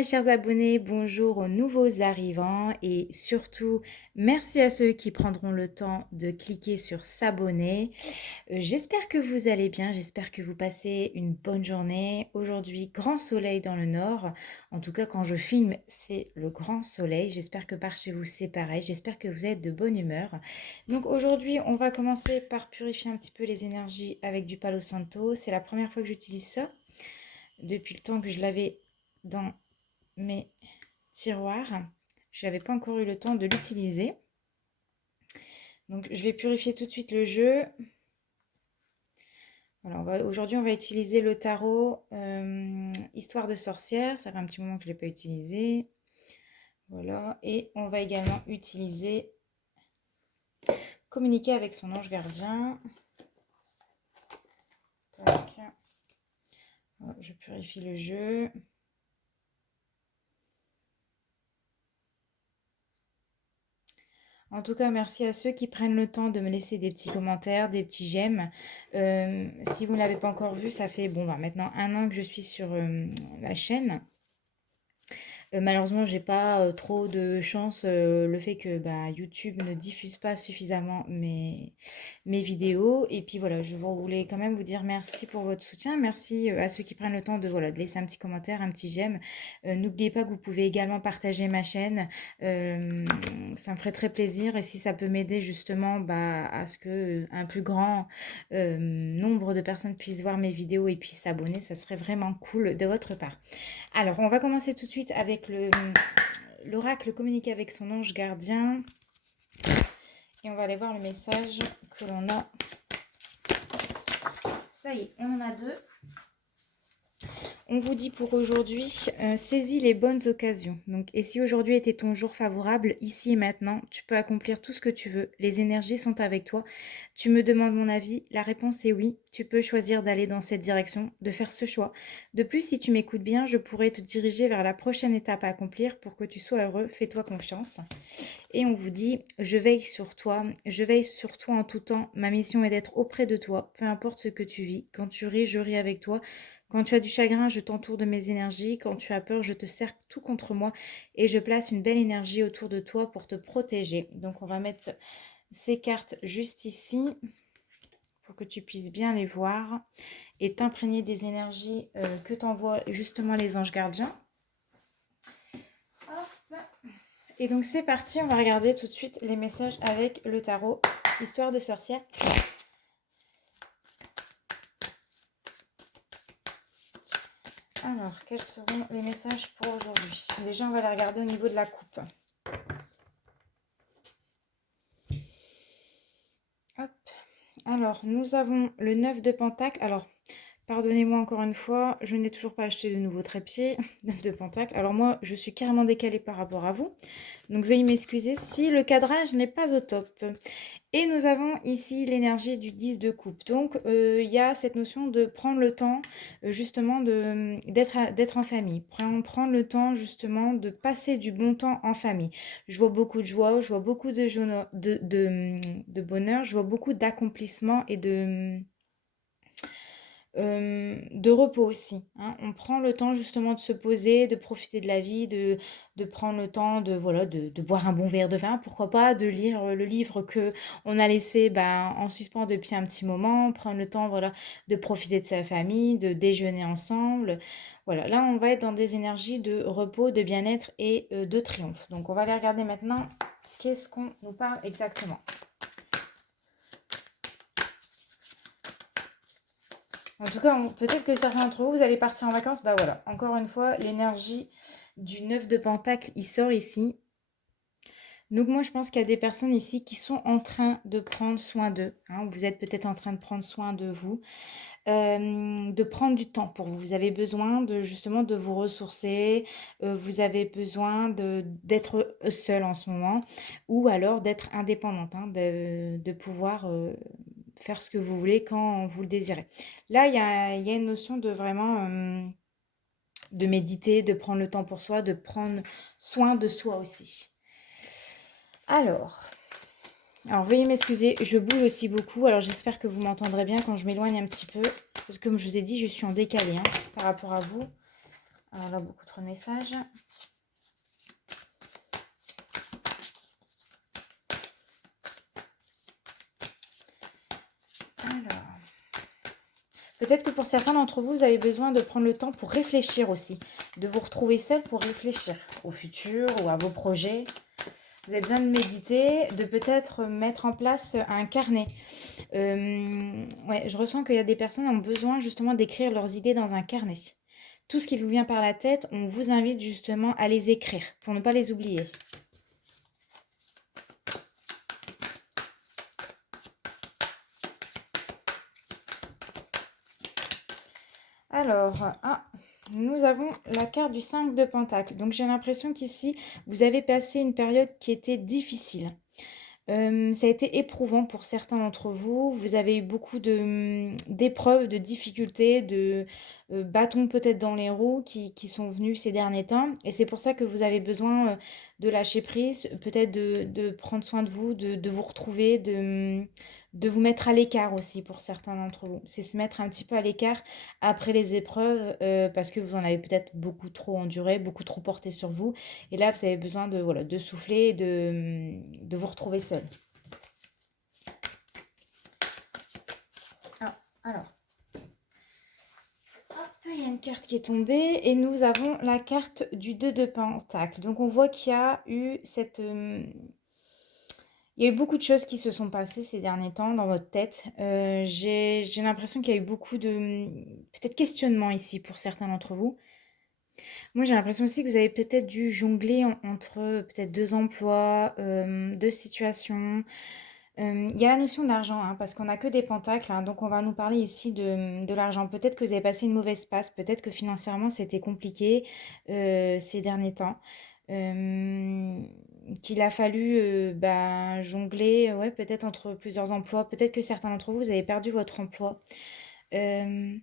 mes chers abonnés, bonjour aux nouveaux arrivants et surtout merci à ceux qui prendront le temps de cliquer sur s'abonner. J'espère que vous allez bien, j'espère que vous passez une bonne journée. Aujourd'hui, grand soleil dans le nord. En tout cas, quand je filme, c'est le grand soleil. J'espère que par chez vous, c'est pareil. J'espère que vous êtes de bonne humeur. Donc aujourd'hui, on va commencer par purifier un petit peu les énergies avec du Palo Santo. C'est la première fois que j'utilise ça. Depuis le temps que je l'avais dans mes tiroirs, je n'avais pas encore eu le temps de l'utiliser. Donc je vais purifier tout de suite le jeu. Voilà, aujourd'hui on va utiliser le tarot Histoire de sorcière. Ça fait un petit moment que je ne l'ai pas utilisé. Voilà, et on va également utiliser Communiquer avec son ange gardien. Tac. Voilà, je purifie le jeu. En tout cas, merci à ceux qui prennent le temps de me laisser des petits commentaires, des petits j'aime. Si vous ne l'avez pas encore vu, ça fait maintenant 1 an que je suis sur la chaîne. Malheureusement, j'ai pas trop de chance. Le fait que YouTube ne diffuse pas suffisamment mes vidéos. Et puis voilà, je voulais quand même vous dire merci pour votre soutien. Merci à ceux qui prennent le temps de laisser un petit commentaire, un petit j'aime. N'oubliez pas que vous pouvez également partager ma chaîne. Ça me ferait très plaisir. Et si ça peut m'aider justement à ce que un plus grand nombre de personnes puissent voir mes vidéos et puissent s'abonner, ça serait vraiment cool de votre part. Alors, on va commencer tout de suite avec l'oracle communiquer avec son ange gardien. Et on va aller voir le message que l'on a. Ça y est, on en a 2. On vous dit pour aujourd'hui, saisis les bonnes occasions. Donc, et si aujourd'hui était ton jour favorable, ici et maintenant, tu peux accomplir tout ce que tu veux. Les énergies sont avec toi. Tu me demandes mon avis. La réponse est oui. Tu peux choisir d'aller dans cette direction, de faire ce choix. De plus, si tu m'écoutes bien, je pourrais te diriger vers la prochaine étape à accomplir pour que tu sois heureux. Fais-toi confiance. Et on vous dit, je veille sur toi en tout temps. Ma mission est d'être auprès de toi, peu importe ce que tu vis. Quand tu ris, je ris avec toi. Quand tu as du chagrin, je t'entoure de mes énergies. Quand tu as peur, je te cercle tout contre moi et je place une belle énergie autour de toi pour te protéger. Donc on va mettre ces cartes juste ici pour que tu puisses bien les voir et t'imprégner des énergies que t'envoient justement les anges gardiens. Hop. Et donc c'est parti, on va regarder tout de suite les messages avec le tarot Histoire de sorcière. Alors, quels seront les messages pour aujourd'hui? Déjà, on va les regarder au niveau de la coupe. Hop. Alors, nous avons le 9 de Pentacle. Alors, pardonnez-moi encore une fois, je n'ai toujours pas acheté de nouveau trépied. 9 de Pentacle. Alors moi, je suis carrément décalée par rapport à vous. Donc, veuillez m'excuser si le cadrage n'est pas au top. Et nous avons ici l'énergie du 10 de coupe. Donc, il y a cette notion de prendre le temps, justement, d'être en famille. Prendre le temps, justement, de passer du bon temps en famille. Je vois beaucoup de joie, je vois beaucoup de bonheur, je vois beaucoup d'accomplissement et de repos aussi, hein. On prend le temps justement de se poser, de profiter de la vie, de prendre le temps de boire un bon verre de vin, pourquoi pas, de lire le livre que on a laissé en suspens depuis un petit moment, prendre le temps de profiter de sa famille, de déjeuner ensemble. Voilà, là on va être dans des énergies de repos, de bien-être et de triomphe. Donc on va aller regarder maintenant qu'est-ce qu'on nous parle exactement. En tout cas, peut-être que certains d'entre vous, vous allez partir en vacances. Bah voilà, encore une fois, l'énergie du 9 de Pentacle, il sort ici. Donc moi, je pense qu'il y a des personnes ici qui sont en train de prendre soin d'eux, hein. Vous êtes peut-être en train de prendre soin de vous, de prendre du temps pour vous. Vous avez besoin justement de vous ressourcer, vous avez besoin d'être seul en ce moment, ou alors d'être indépendante, hein, de pouvoir faire ce que vous voulez quand vous le désirez. Là, il y a une notion de vraiment de méditer, de prendre le temps pour soi, de prendre soin de soi aussi. Alors, veuillez m'excuser, je bouge aussi beaucoup. Alors, j'espère que vous m'entendrez bien quand je m'éloigne un petit peu. Parce que comme je vous ai dit, je suis en décalé par rapport à vous. Alors là, beaucoup trop de messages. Alors, peut-être que pour certains d'entre vous, vous avez besoin de prendre le temps pour réfléchir aussi, de vous retrouver seul pour réfléchir au futur ou à vos projets. Vous avez besoin de méditer, de peut-être mettre en place un carnet. Ouais, je ressens qu'il y a des personnes qui ont besoin justement d'écrire leurs idées dans un carnet. Tout ce qui vous vient par la tête, on vous invite justement à les écrire pour ne pas les oublier. Alors, nous avons la carte du 5 de Pentacle. Donc j'ai l'impression qu'ici, vous avez passé une période qui était difficile. Ça a été éprouvant pour certains d'entre vous. Vous avez eu beaucoup d'épreuves, de difficultés, de bâtons peut-être dans les roues qui sont venus ces derniers temps. Et c'est pour ça que vous avez besoin de lâcher prise, peut-être de prendre soin de vous, de vous retrouver, de vous mettre à l'écart aussi pour certains d'entre vous. C'est se mettre un petit peu à l'écart après les épreuves parce que vous en avez peut-être beaucoup trop enduré, beaucoup trop porté sur vous. Et là, vous avez besoin de, voilà, de souffler, de vous retrouver seul. Alors, hop, il y a une carte qui est tombée et nous avons la carte du 2 de Pentacle. Donc, on voit qu'il y a eu cette... il y a eu beaucoup de choses qui se sont passées ces derniers temps dans votre tête. J'ai l'impression qu'il y a eu beaucoup de peut-être questionnements ici pour certains d'entre vous. Moi, j'ai l'impression aussi que vous avez peut-être dû jongler entre peut-être deux emplois, deux situations. Il y a la notion d'argent, hein, parce qu'on n'a que des pentacles, hein, donc on va nous parler ici de l'argent. Peut-être que vous avez passé une mauvaise passe, peut-être que financièrement c'était compliqué ces derniers temps. Euh, Qu'il a fallu jongler, ouais, peut-être entre plusieurs emplois. Peut-être que certains d'entre vous, vous avez perdu votre emploi. Euh,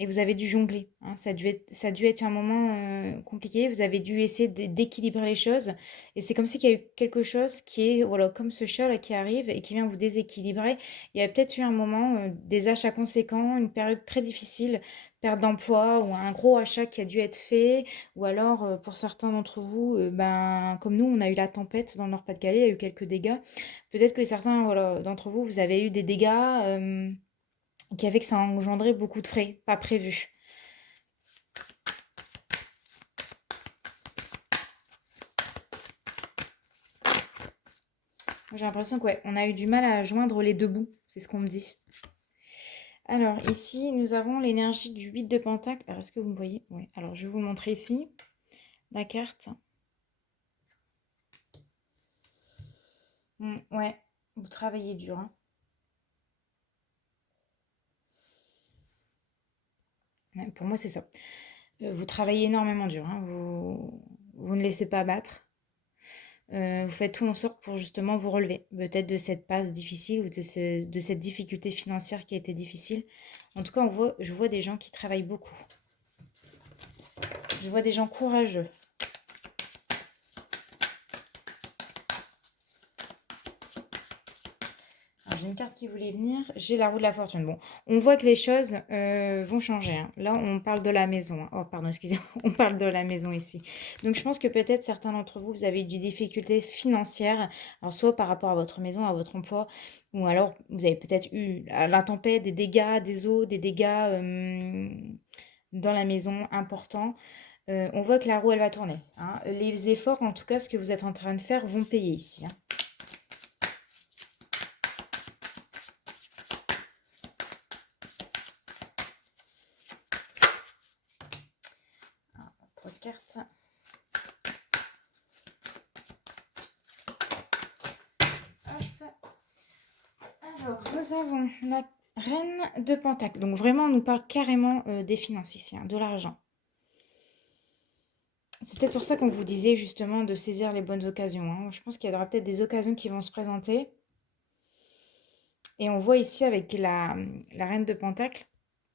et vous avez dû jongler, hein. Ça a dû être un moment compliqué. Vous avez dû essayer d'équilibrer les choses. Et c'est comme si qu'il y a eu quelque chose qui est, voilà, comme ce chat là qui arrive et qui vient vous déséquilibrer. Il y a peut-être eu un moment, des achats conséquents, une période très difficile, perte d'emploi ou un gros achat qui a dû être fait. Ou alors, pour certains d'entre vous, comme nous, on a eu la tempête dans le Nord-Pas-de-Calais, il y a eu quelques dégâts. Peut-être que certains, voilà, d'entre vous, vous avez eu des dégâts. Qui a fait que ça a engendré beaucoup de frais, pas prévus. J'ai l'impression qu'on a eu du mal à joindre les deux bouts, c'est ce qu'on me dit. Alors ici, nous avons l'énergie du 8 de Pentacle. Alors est-ce que vous me voyez? Oui. Alors je vais vous montrer ici la carte. Ouais, vous travaillez dur, hein. Ouais, pour moi, c'est ça. Vous travaillez énormément dur, hein. Vous ne laissez pas abattre. Vous faites tout en sorte pour justement vous relever, peut-être de cette passe difficile ou de cette difficulté financière qui a été difficile. En tout cas, je vois des gens qui travaillent beaucoup. Je vois des gens courageux. J'ai une carte qui voulait venir. J'ai la roue de la fortune. Bon, on voit que les choses vont changer, hein. Là, on parle de la maison, hein. Oh, pardon, excusez-moi. On parle de la maison ici. Donc, je pense que peut-être certains d'entre vous, vous avez eu des difficultés financières. Alors, soit par rapport à votre maison, à votre emploi, ou alors vous avez peut-être eu la tempête, des dégâts, des eaux, des dégâts dans la maison importants. On voit que la roue, elle va tourner, hein. Les efforts, en tout cas, ce que vous êtes en train de faire, vont payer ici, hein. Trois cartes. Hop. Alors, nous avons la reine de Pentacle. Donc vraiment, on nous parle carrément des finances ici, hein, de l'argent. C'est peut-être pour ça qu'on vous disait justement de saisir les bonnes occasions, hein. Je pense qu'il y aura peut-être des occasions qui vont se présenter. Et on voit ici avec la reine de Pentacle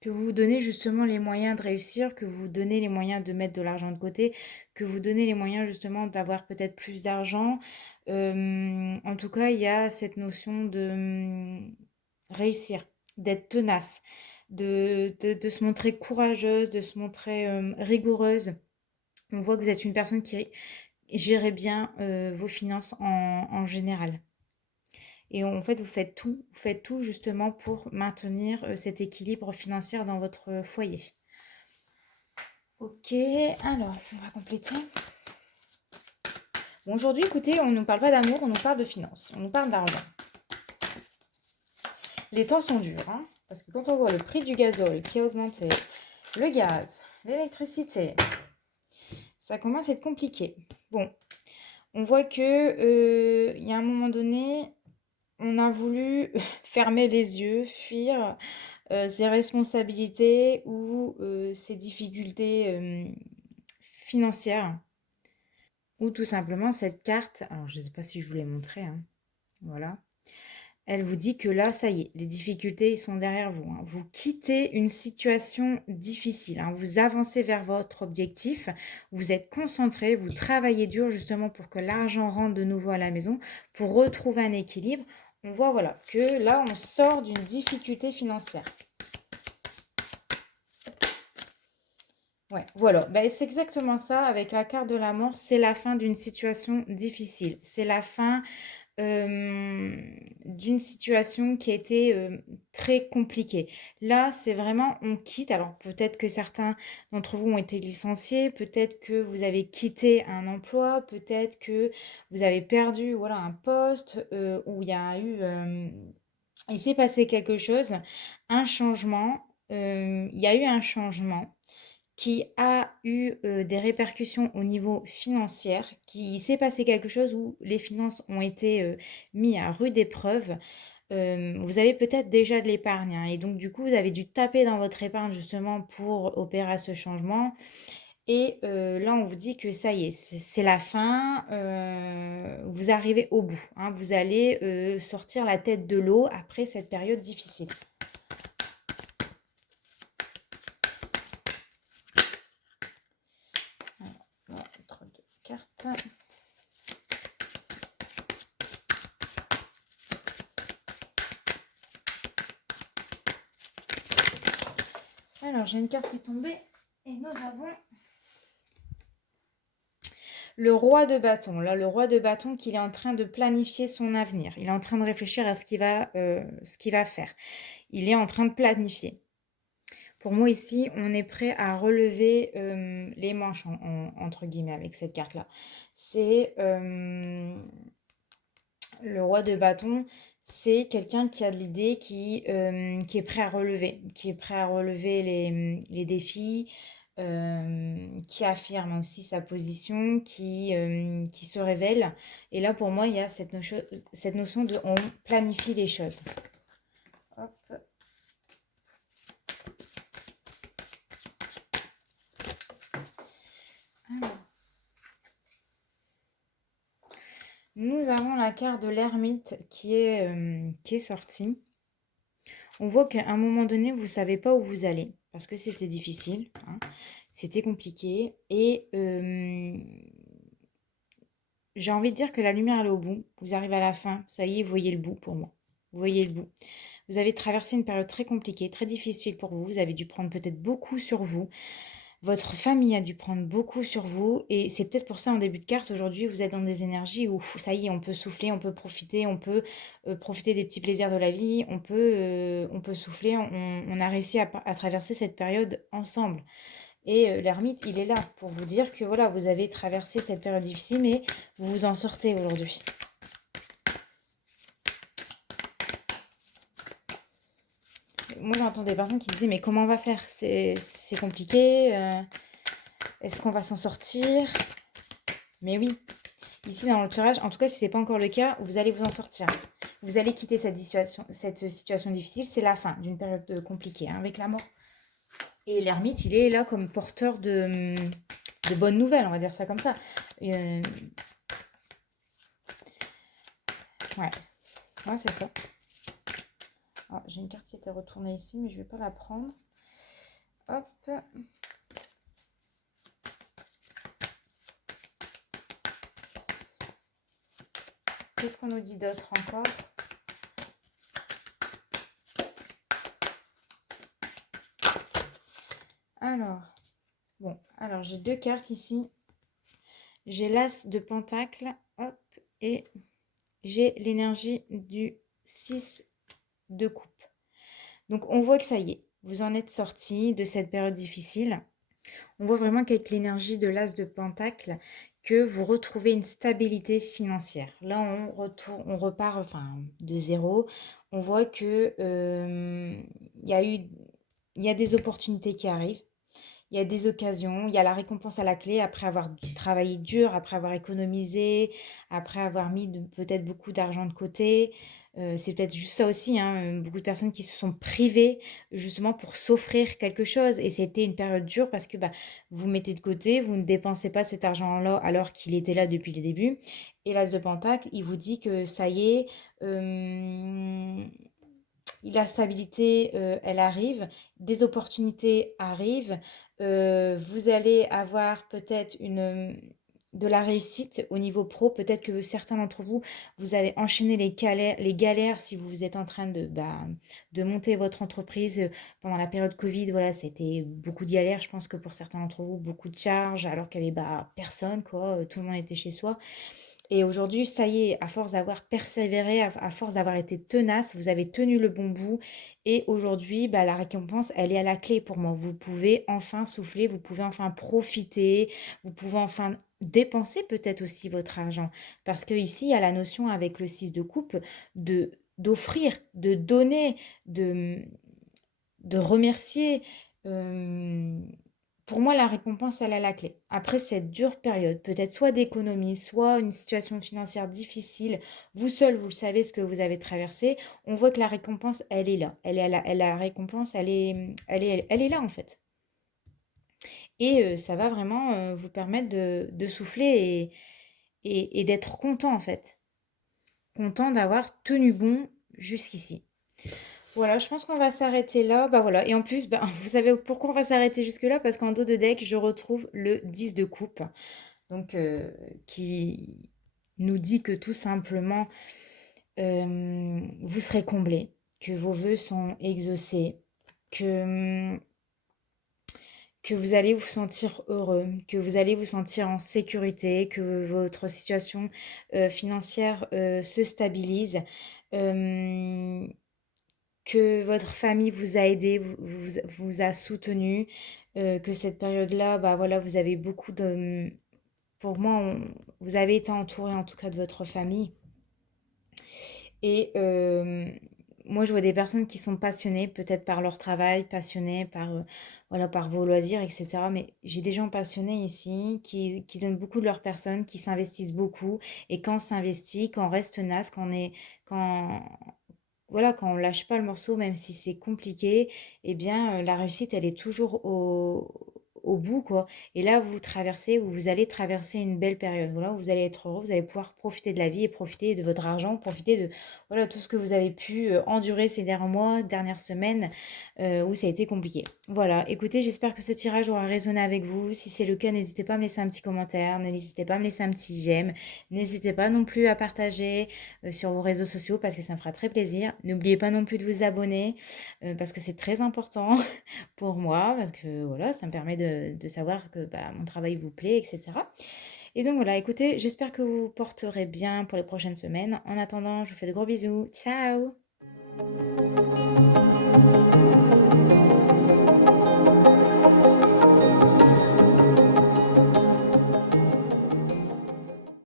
que vous vous donnez justement les moyens de réussir, que vous donnez les moyens de mettre de l'argent de côté, que vous donnez les moyens justement d'avoir peut-être plus d'argent. En tout cas, il y a cette notion de réussir, d'être tenace. de se montrer courageuse, de se montrer rigoureuse. On voit que vous êtes une personne qui gère bien vos finances en général. Et en fait, vous faites tout justement pour maintenir cet équilibre financier dans votre foyer. Ok, alors, on va compléter. Bon, aujourd'hui, écoutez, on ne nous parle pas d'amour, on nous parle de finances, on nous parle d'argent. Les temps sont durs, hein, parce que quand on voit le prix du gazole qui a augmenté, le gaz, l'électricité, ça commence à être compliqué. Bon, on voit que il y a un moment donné, on a voulu fermer les yeux, fuir ses responsabilités ou ses difficultés financières. Ou tout simplement cette carte, alors je ne sais pas si je vous l'ai montré, hein, voilà. Elle vous dit que là, ça y est, les difficultés ils sont derrière vous, hein. Vous quittez une situation difficile, hein. Vous avancez vers votre objectif, vous êtes concentré, vous travaillez dur justement pour que l'argent rentre de nouveau à la maison, pour retrouver un équilibre. On voit voilà, que là, on sort d'une difficulté financière. Ouais, voilà, ben, c'est exactement ça avec la carte de la mort, c'est la fin d'une situation difficile. C'est la fin d'une situation qui a été très compliquée. Là, c'est vraiment, on quitte. Alors, peut-être que certains d'entre vous ont été licenciés, peut-être que vous avez quitté un emploi, peut-être que vous avez perdu voilà, un poste où il y a eu... il s'est passé quelque chose, un changement. Il y a eu un changement qui a eu des répercussions au niveau financier, qui s'est passé quelque chose où les finances ont été mis à rude épreuve. Vous avez peut-être déjà de l'épargne, hein, et donc du coup, vous avez dû taper dans votre épargne justement pour opérer ce changement. Et là, on vous dit que ça y est, c'est la fin, vous arrivez au bout, hein, vous allez sortir la tête de l'eau après cette période difficile. Voilà, entre deux cartes. Alors, j'ai une carte qui est tombée et nous avons le roi de bâton. Là, le roi de bâton qu'il est en train de planifier son avenir. Il est en train de réfléchir à ce qu'il va faire. Il est en train de planifier. Pour moi, ici, on est prêt à relever les manches, entre guillemets, avec cette carte-là. C'est le roi de bâton, c'est quelqu'un qui a de l'idée, qui est prêt à relever les défis, qui affirme aussi sa position, qui se révèle. Et là, pour moi, il y a cette notion de on planifie les choses. Hop. Alors. Nous avons la carte de l'ermite qui est sortie. On voit qu'à un moment donné, vous ne savez pas où vous allez parce que c'était difficile, hein, c'était compliqué. Et j'ai envie de dire que la lumière elle est au bout. Vous arrivez à la fin, ça y est, vous voyez le bout pour moi. Vous voyez le bout. Vous avez traversé une période très compliquée, très difficile pour vous. Vous avez dû prendre peut-être beaucoup sur vous. Votre famille a dû prendre beaucoup sur vous et c'est peut-être pour ça en début de carte aujourd'hui vous êtes dans des énergies où ça y est on peut souffler, on peut profiter, on peut profiter des petits plaisirs de la vie, on peut souffler, on a réussi à traverser cette période ensemble. Et l'ermite il est là pour vous dire que voilà vous avez traversé cette période difficile mais vous vous en sortez aujourd'hui. Moi j'entends des personnes qui disaient mais comment on va faire, c'est compliqué, est-ce qu'on va s'en sortir? Mais oui, ici dans l'entourage, en tout cas si ce n'est pas encore le cas, vous allez vous en sortir. Vous allez quitter cette situation difficile, c'est la fin d'une période compliquée, hein, avec la mort. Et l'ermite, il est là comme porteur de bonnes nouvelles, on va dire ça comme ça. Ouais, ouais c'est ça. Ah, j'ai une carte qui était retournée ici, mais je ne vais pas la prendre. Hop. Qu'est-ce qu'on nous dit d'autre encore? Alors, bon, alors j'ai deux cartes ici. J'ai l'As de Pentacle, hop, et j'ai l'énergie du 6 de coupe. Donc on voit que ça y est, vous en êtes sorti de cette période difficile. On voit vraiment qu'avec l'énergie de l'As de Pentacle, que vous retrouvez une stabilité financière. Là, on repart enfin, de zéro. On voit que il y a des opportunités qui arrivent. Il y a des occasions, il y a la récompense à la clé après avoir travaillé dur, après avoir économisé, après avoir mis peut-être beaucoup d'argent de côté. C'est peut-être juste ça aussi, hein, beaucoup de personnes qui se sont privées justement pour s'offrir quelque chose. Et c'était une période dure parce que bah, vous mettez de côté, vous ne dépensez pas cet argent-là alors qu'il était là depuis le début. Et l'As de Pentacle, il vous dit que ça y est, la stabilité, elle arrive, des opportunités arrivent, vous allez avoir peut-être de la réussite au niveau pro. Peut-être que certains d'entre vous, vous avez enchaîné les galères si vous êtes en train de monter votre entreprise pendant la période Covid. Voilà, c'était beaucoup de galères. Je pense que pour certains d'entre vous, beaucoup de charges alors qu'il n'y avait bah, personne, quoi. Tout le monde était chez soi. Et aujourd'hui, ça y est, à force d'avoir persévéré, à force d'avoir été tenace, vous avez tenu le bon bout. Et aujourd'hui, bah, la récompense, elle est à la clé pour moi. Vous pouvez enfin souffler, vous pouvez enfin profiter, vous pouvez enfin dépenser peut-être aussi votre argent. Parce que ici, il y a la notion avec le 6 de coupe d'offrir, de donner, de, de remercier. Euh, pour moi, la récompense, elle a la clé. Après cette dure période, peut-être soit d'économie, soit une situation financière difficile, vous seul, vous le savez ce que vous avez traversé, on voit que la récompense, elle est là. La récompense, elle est là en fait. Et ça va vraiment vous permettre de souffler et d'être content en fait. Content d'avoir tenu bon jusqu'ici. Voilà, je pense qu'on va s'arrêter là. Bah voilà. Et en plus, bah, vous savez pourquoi on va s'arrêter jusque-là? Parce qu'en dos de deck, je retrouve le 10 de coupe. Donc, qui nous dit que tout simplement, vous serez comblé, que vos vœux sont exaucés, que, que vous allez vous sentir heureux, que vous allez vous sentir en sécurité, que votre situation financière se stabilise. Euh, que votre famille vous a aidé, vous a soutenu, que cette période-là, bah voilà, vous avez beaucoup de... Pour moi, vous avez été entouré en tout cas de votre famille. Et moi, je vois des personnes qui sont passionnées, peut-être par leur travail, passionnées par, voilà, par vos loisirs, etc. Mais j'ai des gens passionnés ici qui donnent beaucoup de leur personne, qui s'investissent beaucoup. Et quand on s'investit, quand on reste tenace, quand, voilà, quand on lâche pas le morceau, même si c'est compliqué, eh bien, la réussite, elle est toujours au bout, quoi. Et là, vous traversez ou vous allez traverser une belle période. Voilà, vous allez être heureux, vous allez pouvoir profiter de la vie et profiter de votre argent, profiter de voilà, tout ce que vous avez pu endurer ces derniers mois, dernières semaines où ça a été compliqué. Voilà, écoutez, j'espère que ce tirage aura résonné avec vous. Si c'est le cas, n'hésitez pas à me laisser un petit commentaire, n'hésitez pas à me laisser un petit j'aime, n'hésitez pas non plus à partager sur vos réseaux sociaux parce que ça me fera très plaisir. N'oubliez pas non plus de vous abonner parce que c'est très important pour moi, parce que voilà, ça me permet de savoir que bah, mon travail vous plaît, etc. Et donc voilà, écoutez, j'espère que vous vous porterez bien pour les prochaines semaines. En attendant, je vous fais de gros bisous. Ciao!